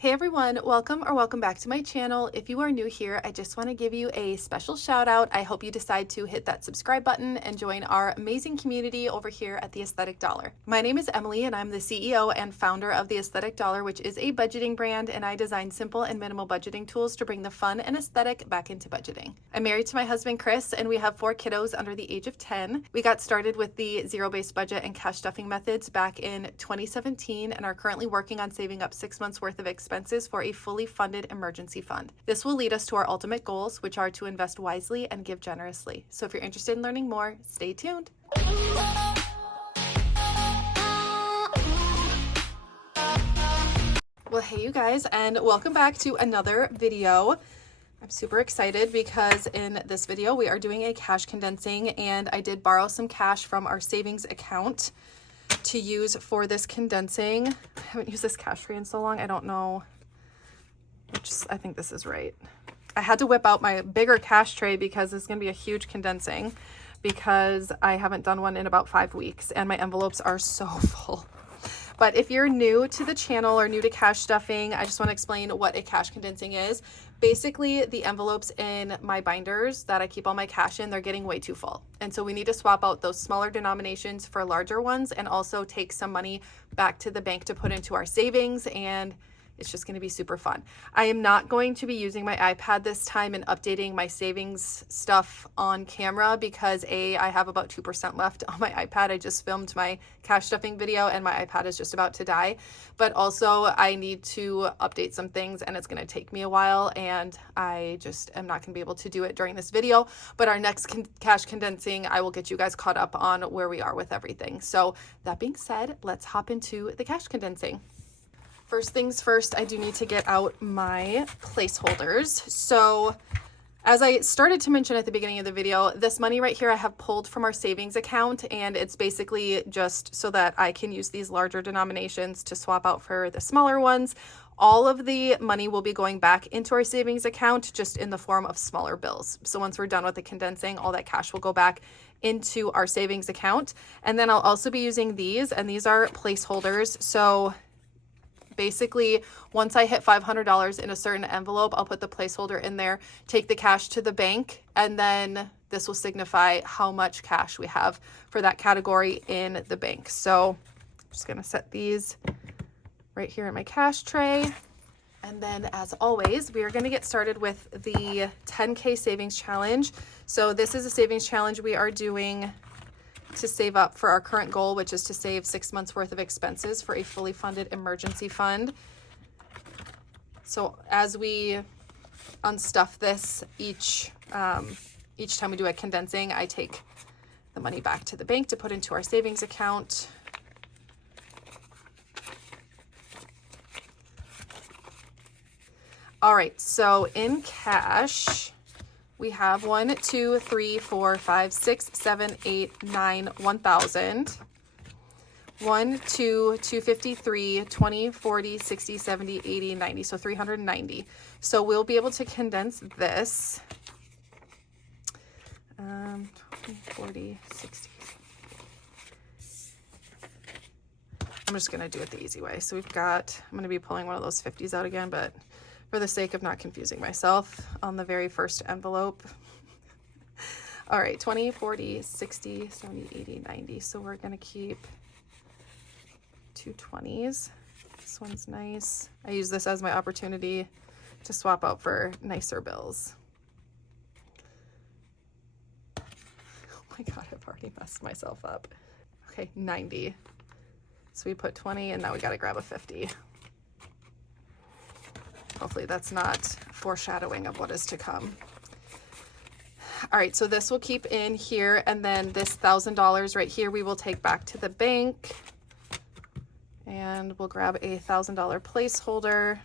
Hey everyone, welcome back to my channel. If you are new here, I just want to give you a special shout out. I hope you decide to hit that subscribe button and join our amazing community over here at the Aesthetic Dollar. My name is Emily and I'm the CEO and founder of the Aesthetic Dollar, which is a budgeting brand, and I design simple and minimal budgeting tools to bring the fun and aesthetic back into budgeting. I'm married to my husband Chris and we have 4 kiddos under the age of 10. We got started with the zero-based budget and cash stuffing methods back in 2017 and are currently working on saving up 6 months worth of expenses for a fully funded emergency fund. This will lead us to our ultimate goals, which are to invest wisely and give generously. So if you're interested in learning more, stay tuned. Well, hey you guys, and welcome back to another video. I'm super excited because in this video we are doing a cash condensing, and I did borrow some cash from our savings account to use for this condensing. I haven't used this cash tray in so long, I don't know. I think this is right. I had to whip out my bigger cash tray because it's gonna be a huge condensing because I haven't done one in about 5 weeks and my envelopes are so full. But if you're new to the channel or new to cash stuffing, I just want to explain what a cash condensing is. Basically, the envelopes in my binders that I keep all my cash in, they're getting way too full. And so we need to swap out those smaller denominations for larger ones and also take some money back to the bank to put into our savings, and it's just going to be super fun. I am not going to be using my iPad this time and updating my savings stuff on camera because I have about 2% left on my iPad. I just filmed my cash stuffing video and my iPad is just about to die. But also I need to update some things and it's going to take me a while, and I just am not going to be able to do it during this video. But our next cash condensing, I will get you guys caught up on where we are with everything. So that being said, let's hop into the cash condensing. First things first, I do need to get out my placeholders. So as I started to mention at the beginning of the video, this money right here I have pulled from our savings account, and it's basically just so that I can use these larger denominations to swap out for the smaller ones. All of the money will be going back into our savings account just in the form of smaller bills. So once we're done with the condensing, all that cash will go back into our savings account. And then I'll also be using these, and these are placeholders. So basically, once I hit $500 in a certain envelope, I'll put the placeholder in there, take the cash to the bank, and then this will signify how much cash we have for that category in the bank. So I'm just gonna set these right here in my cash tray. And then as always, we are gonna get started with the 10K savings challenge. So this is a savings challenge we are doing to save up for our current goal, which is to save 6 months worth of expenses for a fully funded emergency fund. So as we unstuff this each time we do a condensing, I take the money back to the bank to put into our savings account. All right, so in cash, we have 1, 2, 3, 4, 5, 6, 7, 8, 9, 1,000. 1, 2, 253, 20, 40, 60, 70, 80, 90. So 390. So we'll be able to condense this. 20, 40, 60. I'm just going to do it the easy way. So we've got, I'm going to be pulling one of those 50s out again, but for the sake of not confusing myself on the very first envelope. All right, 20, 40, 60, 70, 80, 90. So we're gonna keep 2 20s. This one's nice. I use this as my opportunity to swap out for nicer bills. Oh my God, I've already messed myself up. Okay, 90. So we put 20 and now we gotta grab a 50. Hopefully that's not foreshadowing of what is to come. All right, so this will keep in here, and then this $1,000 right here we will take back to the bank, and we'll grab a $1,000 placeholder.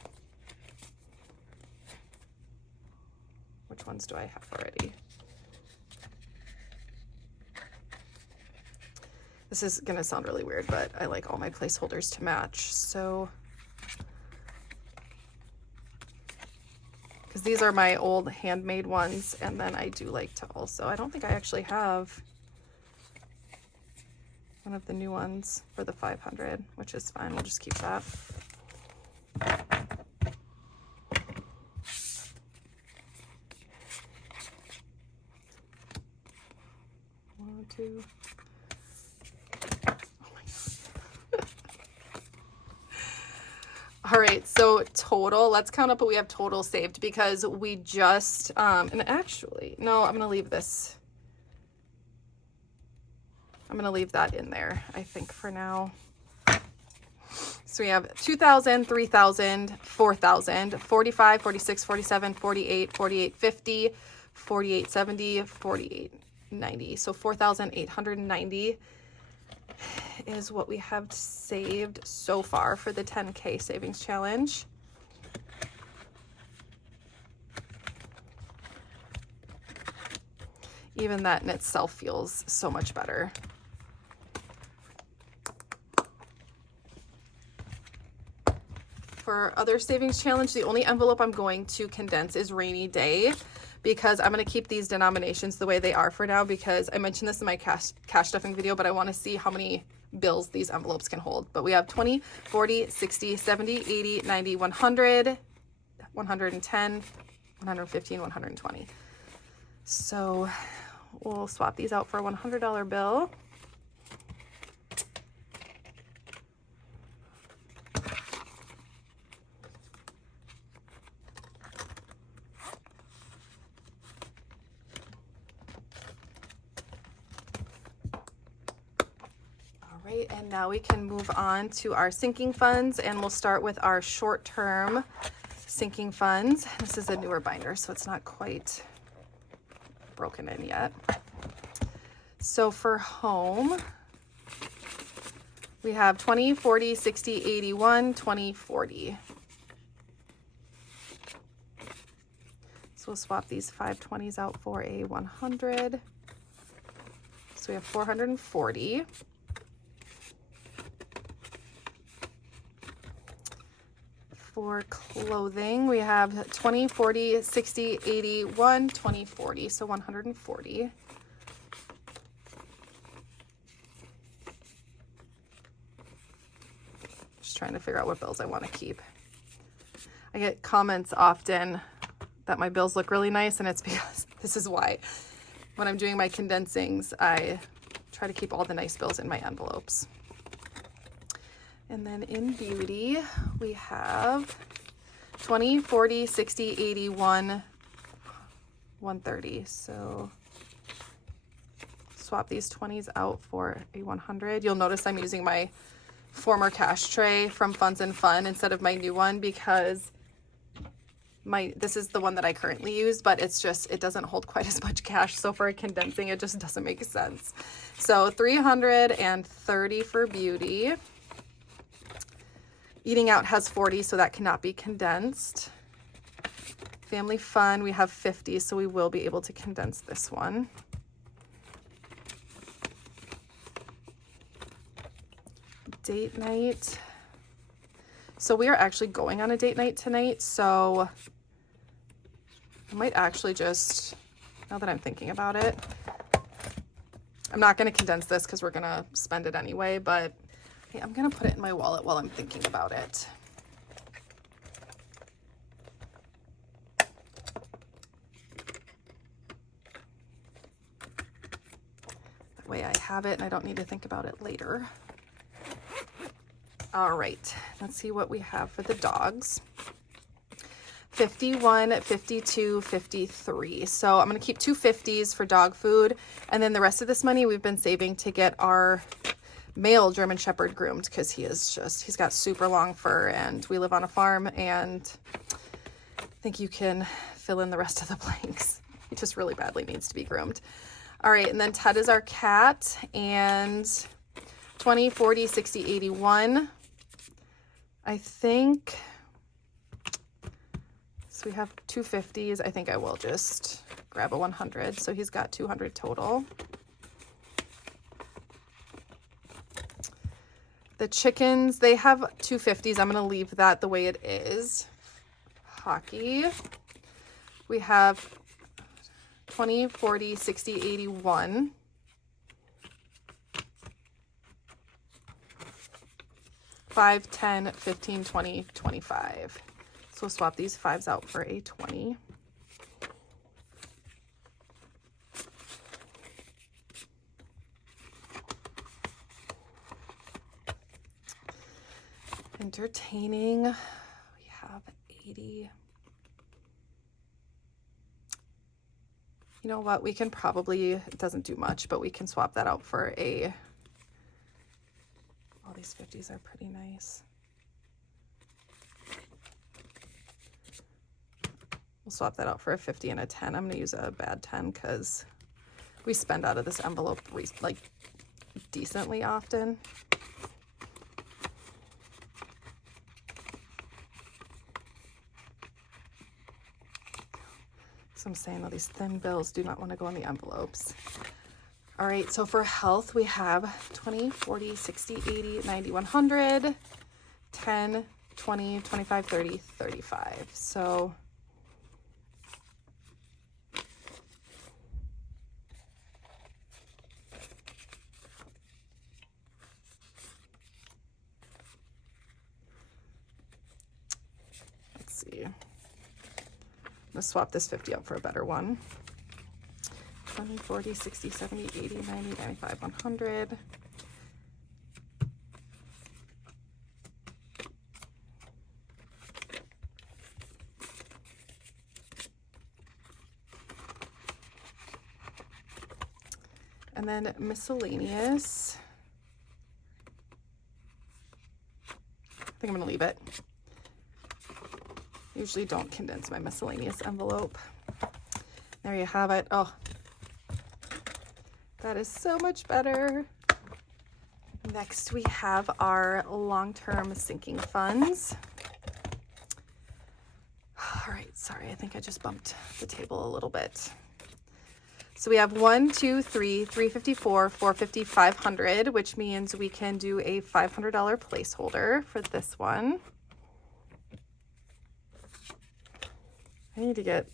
Which ones do I have already? This is gonna sound really weird, but I like all my placeholders to match. So because these are my old handmade ones, and then I do like to also, I don't think I actually have one of the new ones for the 500, which is fine. We'll just keep that. 2. All right, so total, let's count up what we have total saved because we just, and actually, no, I'm gonna leave this. I'm gonna leave that in there, I think, for now. So we have 2,000, 3,000, 4,000, 45, 46, 47, 48, 48, 50, 48, 70, 48, 90. So 4,890 is what we have saved so far for the 10K savings challenge. Even that in itself feels so much better. For other savings challenge, the only envelope I'm going to condense is rainy day, because I'm going to keep these denominations the way they are for now, because I mentioned this in my cash stuffing video, but I want to see how many bills these envelopes can hold. But we have 20, 40, 60, 70, 80, 90, 100, 110, 115, 120. So we'll swap these out for a $100 bill. Right, and now we can move on to our sinking funds, and we'll start with our short-term sinking funds. This is a newer binder, so it's not quite broken in yet. So for home, we have 20, 40, 60, 81, 20, 40. So we'll swap these 520s out for a 100. So we have 440. For clothing, we have 20, 40, 60, 81, 20, 40, so 140. Just trying to figure out what bills I want to keep. I get comments often that my bills look really nice, and it's because this is why. When I'm doing my condensings, I try to keep all the nice bills in my envelopes. And then in beauty, we have 20, 40, 60, 81, 130. So swap these 20s out for a 100. You'll notice I'm using my former cash tray from Funds and Fun instead of my new one, because this is the one that I currently use, but it's just, it doesn't hold quite as much cash. So for condensing, it just doesn't make sense. So 330 for beauty. Eating out has 40, so that cannot be condensed. Family fun, we have 50, so we will be able to condense this one. Date night. So we are actually going on a date night tonight, so I might actually just, now that I'm thinking about it, I'm not going to condense this because we're going to spend it anyway, but I'm going to put it in my wallet while I'm thinking about it. That way I have it and I don't need to think about it later. All right, let's see what we have for the dogs. 51, 52, 53. So I'm going to keep 2 50s for dog food, and then the rest of this money we've been saving to get our male German Shepherd groomed, because he's got super long fur, and we live on a farm, and I think you can fill in the rest of the blanks. He just really badly needs to be groomed. All right, and then Ted is our cat, and 20, 40, 60, 81. I think, so we have 2 50s. I think I will just grab a 100. So he's got 200 total. The chickens, they have 2 50s. I'm going to leave that the way it is. Hockey. We have 20, 40, 60, 81. $5, $10, $15, $20, $25. So we'll swap these 5s out for a 20. entertaining. We have 80. You know what? We can probably, it doesn't do much, but we can swap that out for a, all these 50s are pretty nice. We'll swap that out for a 50 and a 10. I'm going to use a bad 10 because we spend out of this envelope like decently often. So I'm saying all these thin bills do not want to go in the envelopes. All right, so for health, we have 20, 40, 60, 80, 90, 100, 10, 20, 25, 30, 35. So let's see. I'm gonna swap this 50 out for a better one. 20, 40, 60, 70, 80, 90, 95, 100. And then miscellaneous. I think I'm gonna leave it. Usually don't condense my miscellaneous envelope. There you have it. Oh, that is so much better. Next, we have our long-term sinking funds. All right, sorry, I think I just bumped the table a little bit. So we have 1, 2, 3, 354, 450, 500, which means we can do a $500 placeholder for this one. I need to get,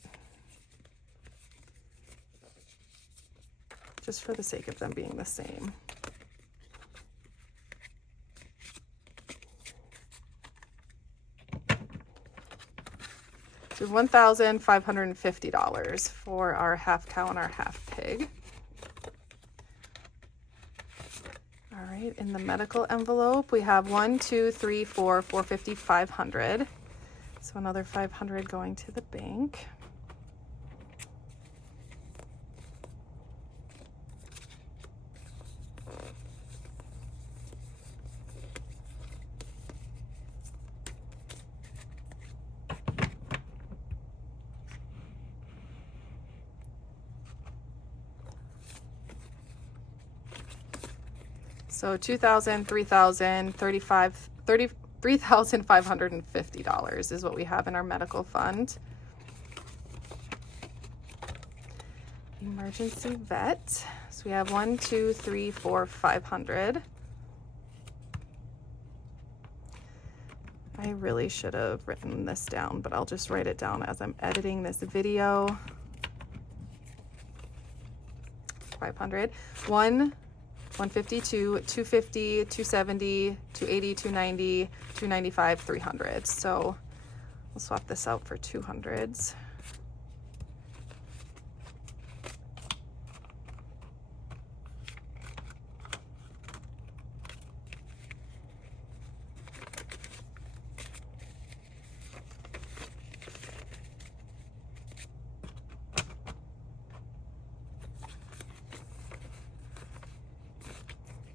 just for the sake of them being the same. So $1,550 for our half cow and our half pig. All right, in the medical envelope, we have 1, 2, 3, 4, 450, 500. So another 500 going to the bank. So $2,000, $3,000, $3,550 is what we have in our medical fund. Emergency vet. So we have 1, 2, 3, 4, 500. I really should have written this down, but I'll just write it down as I'm editing this video. 500. 1, 152, 250, 270, 280, 290, 295, 300. So we'll swap this out for 200s.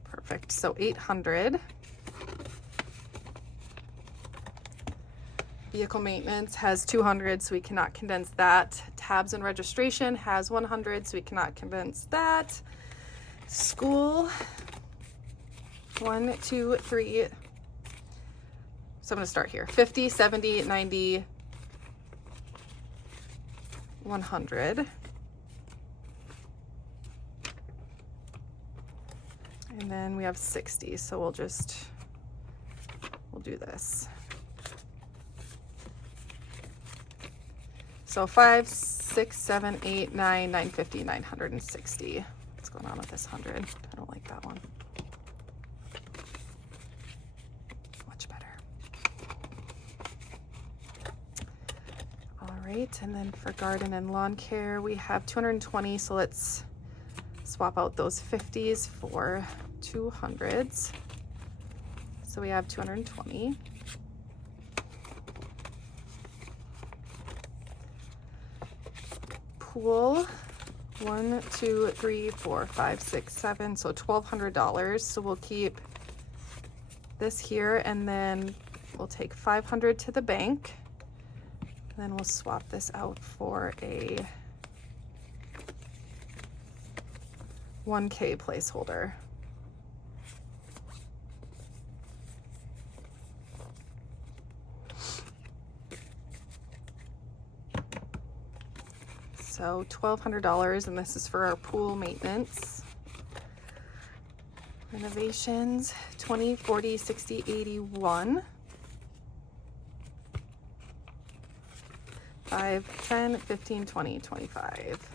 Perfect, so 800. Vehicle maintenance has 200, so we cannot condense that. Tabs and registration has 100, so we cannot condense that. School, 1, 2, 3. So I'm gonna start here. 50, 70, 90, 100. And then we have 60, so we'll do this. So 5, 6, 7, 8, 9, 950, 960. What's going on with this 100? I don't like that one. Much better. All right, and then for garden and lawn care, we have 220, so let's swap out those 50s for 200s. So we have 220. pool. 1, 2, 3, 4, 5, 6, 7, so $1,200. So we'll keep this here, and then we'll take $500 to the bank, and then we'll swap this out for a $1K placeholder. So $1,200, and this is for our pool maintenance. Renovations, 20, 40, 60, 81. 5, 10, 15, 20, 25.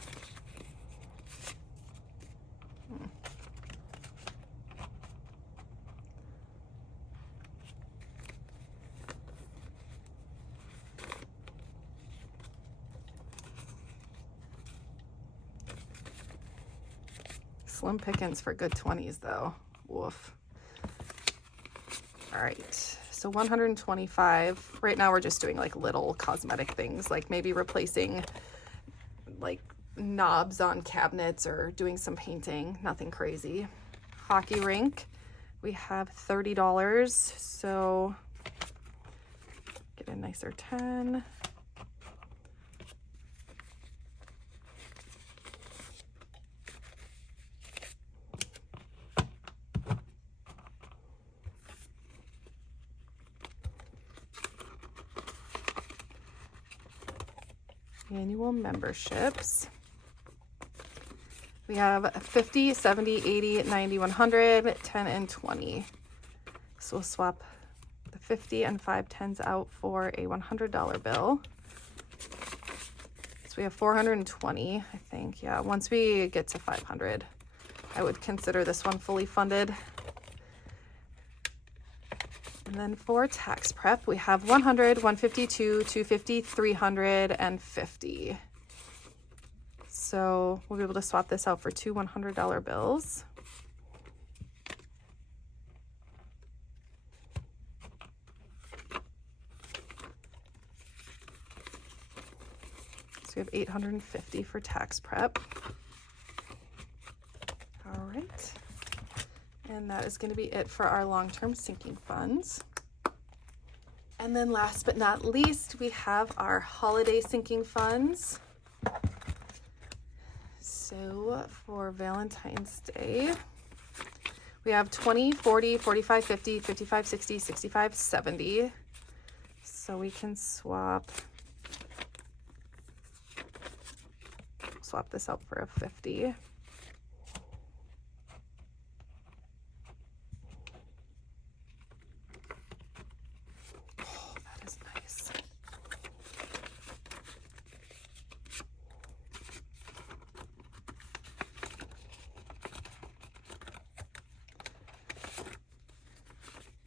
Slim pickings for good 20s though. Woof. All right, so 125. Right now we're just doing like little cosmetic things, like maybe replacing like knobs on cabinets or doing some painting, nothing crazy. Hockey rink, we have $30, so get a nicer 10. Annual memberships. We have 50, 70, 80, 90, 100, 10, and 20. So we'll swap the 50 and 5 10s out for a $100 bill. So we have 420, I think. Yeah, once we get to 500, I would consider this one fully funded. And then for tax prep, we have 100, 152, 250, 300, and 50. So we'll be able to swap this out for two $100 bills. So we have 850 for tax prep. All right. And that is going to be it for our long-term sinking funds. And then last but not least, we have our holiday sinking funds. So for Valentine's Day, we have 20, 40, 45, 50, 55, 60, 65, 70. So we can swap this out for a 50.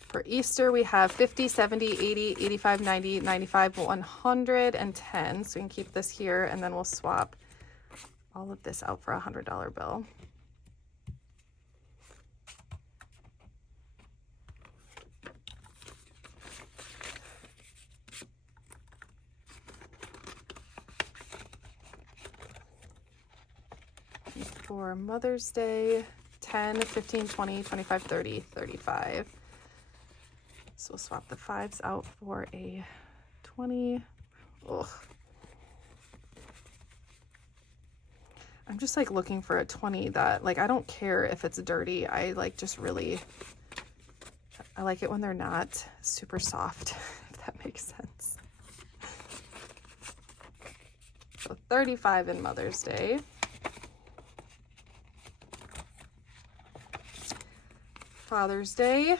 For Easter, we have 50, 70, 80, 85, 90, 95, 100, and 10. So we can keep this here, and then we'll swap all of this out for a $100 bill. For Mother's Day, 10, 15, 20, 25, 30, 35. So we'll swap the 5s out for a 20. Ugh. I'm just like looking for a 20 that, like, I don't care if it's dirty. I like just really, I like it when they're not super soft, if that makes sense. So 35 in Mother's Day. Father's Day,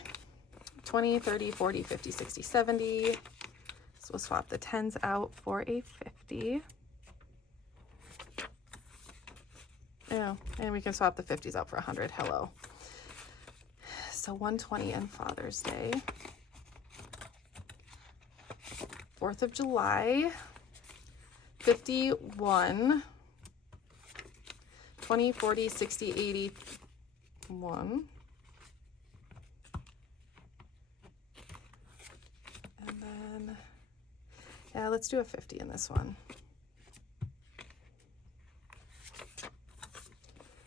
20, 30, 40, 50, 60, 70. So we'll swap the 10s out for a 50. Yeah, and we can swap the 50s out for 100. Hello. So 120 in Father's Day. 4th of July, 51. 20, 40, 60, 81. And then, yeah, let's do a 50 in this one.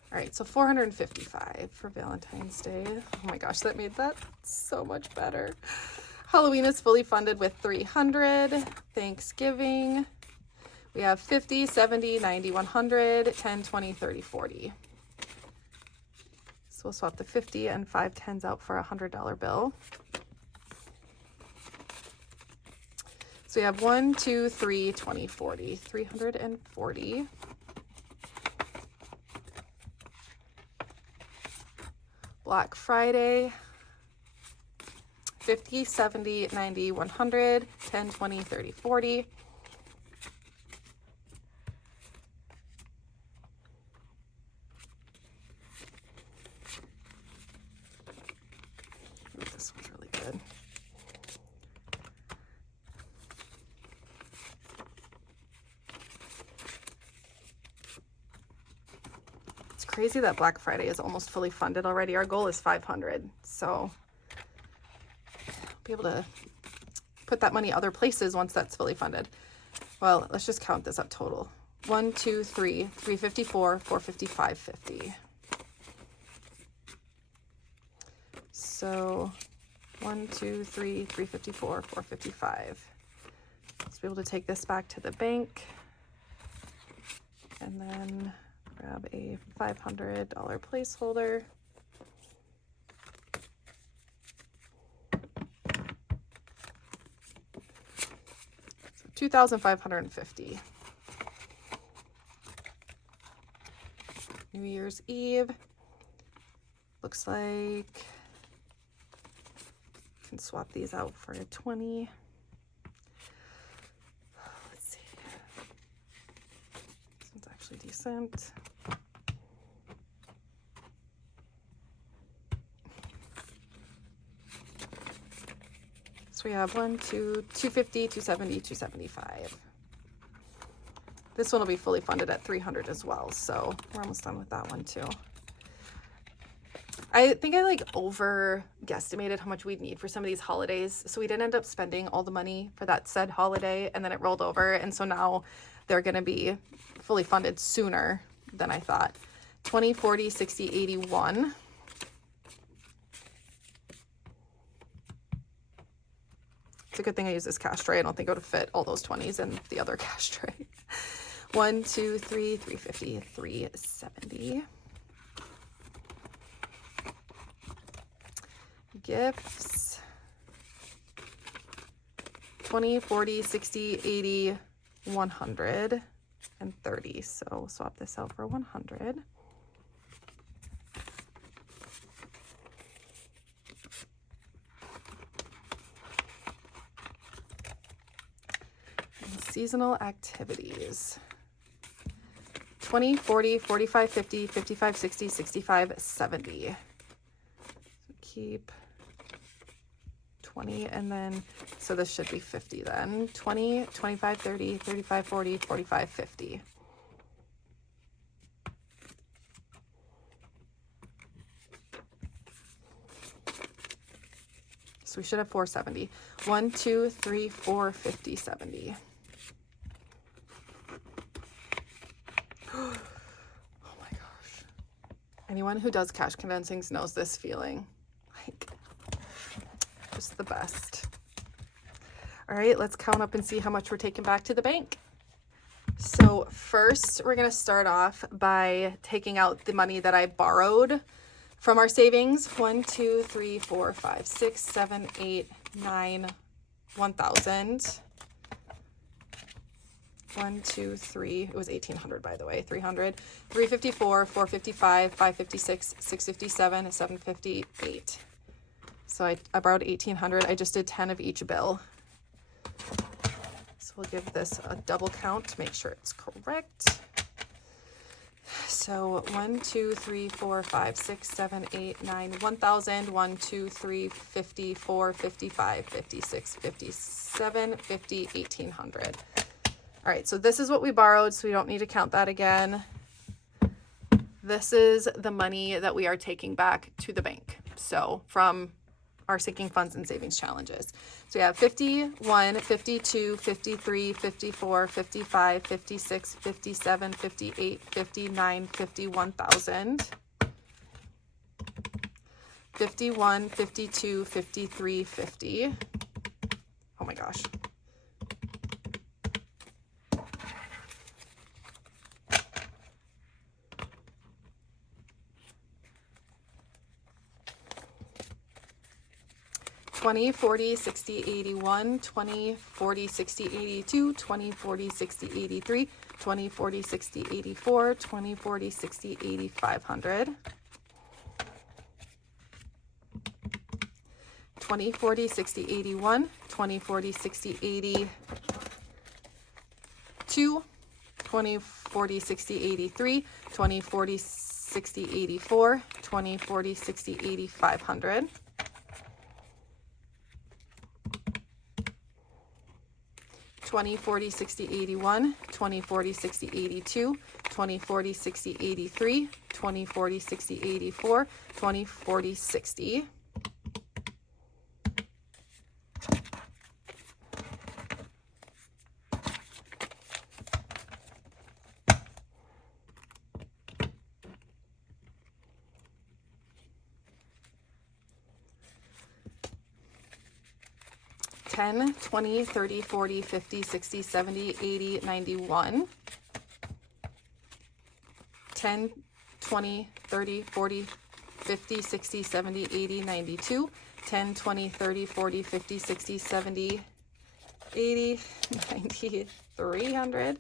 All right, so $455 for Valentine's Day. Oh my gosh, that made that so much better. Halloween is fully funded with $300. Thanksgiving, we have 50, 70, 90, 100, 10, 20, 30, 40. So we'll swap the 50 and 5 10s out for a $100 bill. So we have 1, 2, 3, 20, 40, 340. Black Friday, 50, 70, 90, 100, 10, 20, 30, 40. Ooh, this one's really good. Crazy that Black Friday is almost fully funded already. Our goal is 500, so I'll be able to put that money other places once that's fully funded. Well, let's just count this up total. 1, 2, 3, 354, 455, 50. So 1, 2, 3, 354, 455. Let's be able to take this back to the bank and then grab a $500 placeholder. So $2,550. New Year's Eve. Looks like I can swap these out for a 20. Let's see. This one's actually decent. So we have 1, 2, 250, 270, 275. This one will be fully funded at 300 as well, so we're almost done with that one too. I think I like over guesstimated how much we'd need for some of these holidays, so we didn't end up spending all the money for that said holiday, and then it rolled over, and so now they're going to be fully funded sooner than I thought. 20, 40, 60, 81. It's a good thing I use this cash tray. I don't think it would fit all those 20s in the other cash tray. 1, 2, 3, 350, 370. Gifts. 20, 40, 60, 80, 100, and 30. So we'll swap this out for 100. Seasonal activities. 20, 40, 45, 50, 55, 60, 65, 70. So keep 20, and then, so this should be 50 then. 20, 25, 30, 35, 40, 45, 50. So we should have 470. 1, 2, 3, 4, 50, 70. Oh my gosh. Anyone who does cash condensings knows this feeling. Like, just the best. All right, let's count up and see how much we're taking back to the bank. So first, we're going to start off by taking out the money that I borrowed from our savings. 1, 2, 3, 4, 5, 6, 7, 8, 9, 1,000. 1, 2, 3, it was 1,800 by the way, 300, 354, 455, 556, 657, 758. So I borrowed 1,800. I just did 10 of each bill. So we'll give this a double count to make sure it's correct. So 1, 2, 3, 4, 5, 6, 7, 8, 9, 1,000, 1, 2, 3, 50, 4, 55, 56, 57, 50, 1,800. All right, so this is what we borrowed, so we don't need to count that again. This is the money that we are taking back to the bank. So from our sinking funds and savings challenges. So we have 51, 52, 53, 54, 55, 56, 57, 58, 59, 51,000. 51, 52, 53, 50. Oh my gosh. $20, $40, $60, $81, $20, $40, $60, $82, $20, $40, $60, $83, $20, $40, $60, $84, $20, $40, $60, $8,500. 20, 40, 60, 81, 20, 40, 60, 82, 20, 40, 60, 83, 20, 40, 60, 84, 20, 40, 60, 8,500. 20, 40, 60, 81, 20, 40, 60, 82, 20, 40, 60, 83, 20, 40, 60, 84, 20, 40, 60. 10, 20, 30, 40, 50, 60, 70, 80, 91. 10, 20, 30, 40, 50, 60, 70, 80, 92. 10, 20, 30, 40, 50, 60, 70, 80, 90, 300.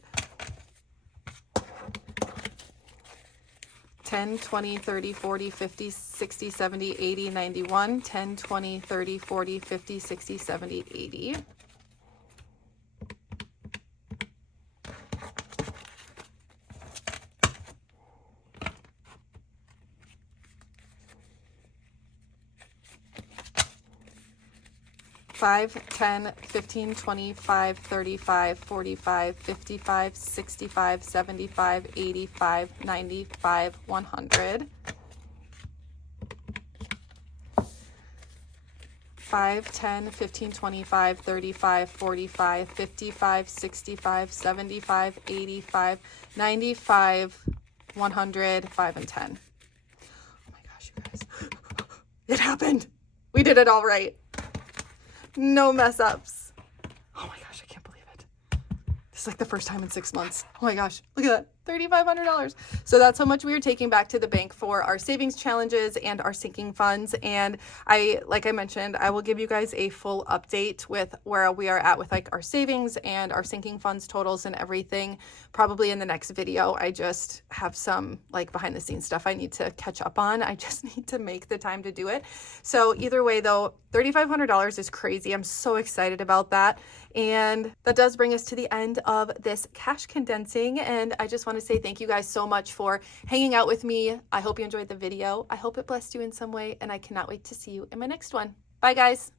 10, 20, 30, 40, 50, 60, 70, 80, 91. 10, 20, 30, 40, 50, 60, 70, 80. 5, 10, 15, 25, 35, 45, 55, 65, 75, 85, 95, 100. 5, 10, 15, 25, 35, 45, 55, 65, 75, 85, 95, 100, 5, and 10. Oh my gosh, you guys. It happened. We did it all right. No mess ups. Oh my gosh, I can't believe it. This is like the first time in 6 months. Oh my gosh, look at that. $3,500. So that's how much we are taking back to the bank for our savings challenges and our sinking funds. And like I mentioned, I will give you guys a full update with where we are at with like our savings and our sinking funds totals and everything, probably in the next video. I just have some like behind the scenes stuff I need to catch up on. I just need to make the time to do it. So either way though, $3,500 is crazy. I'm so excited about that. And that does bring us to the end of this cash condensing. And I just want to say thank you guys so much for hanging out with me. I hope you enjoyed the video. I hope it blessed you in some way, and I cannot wait to see you in my next one. Bye guys.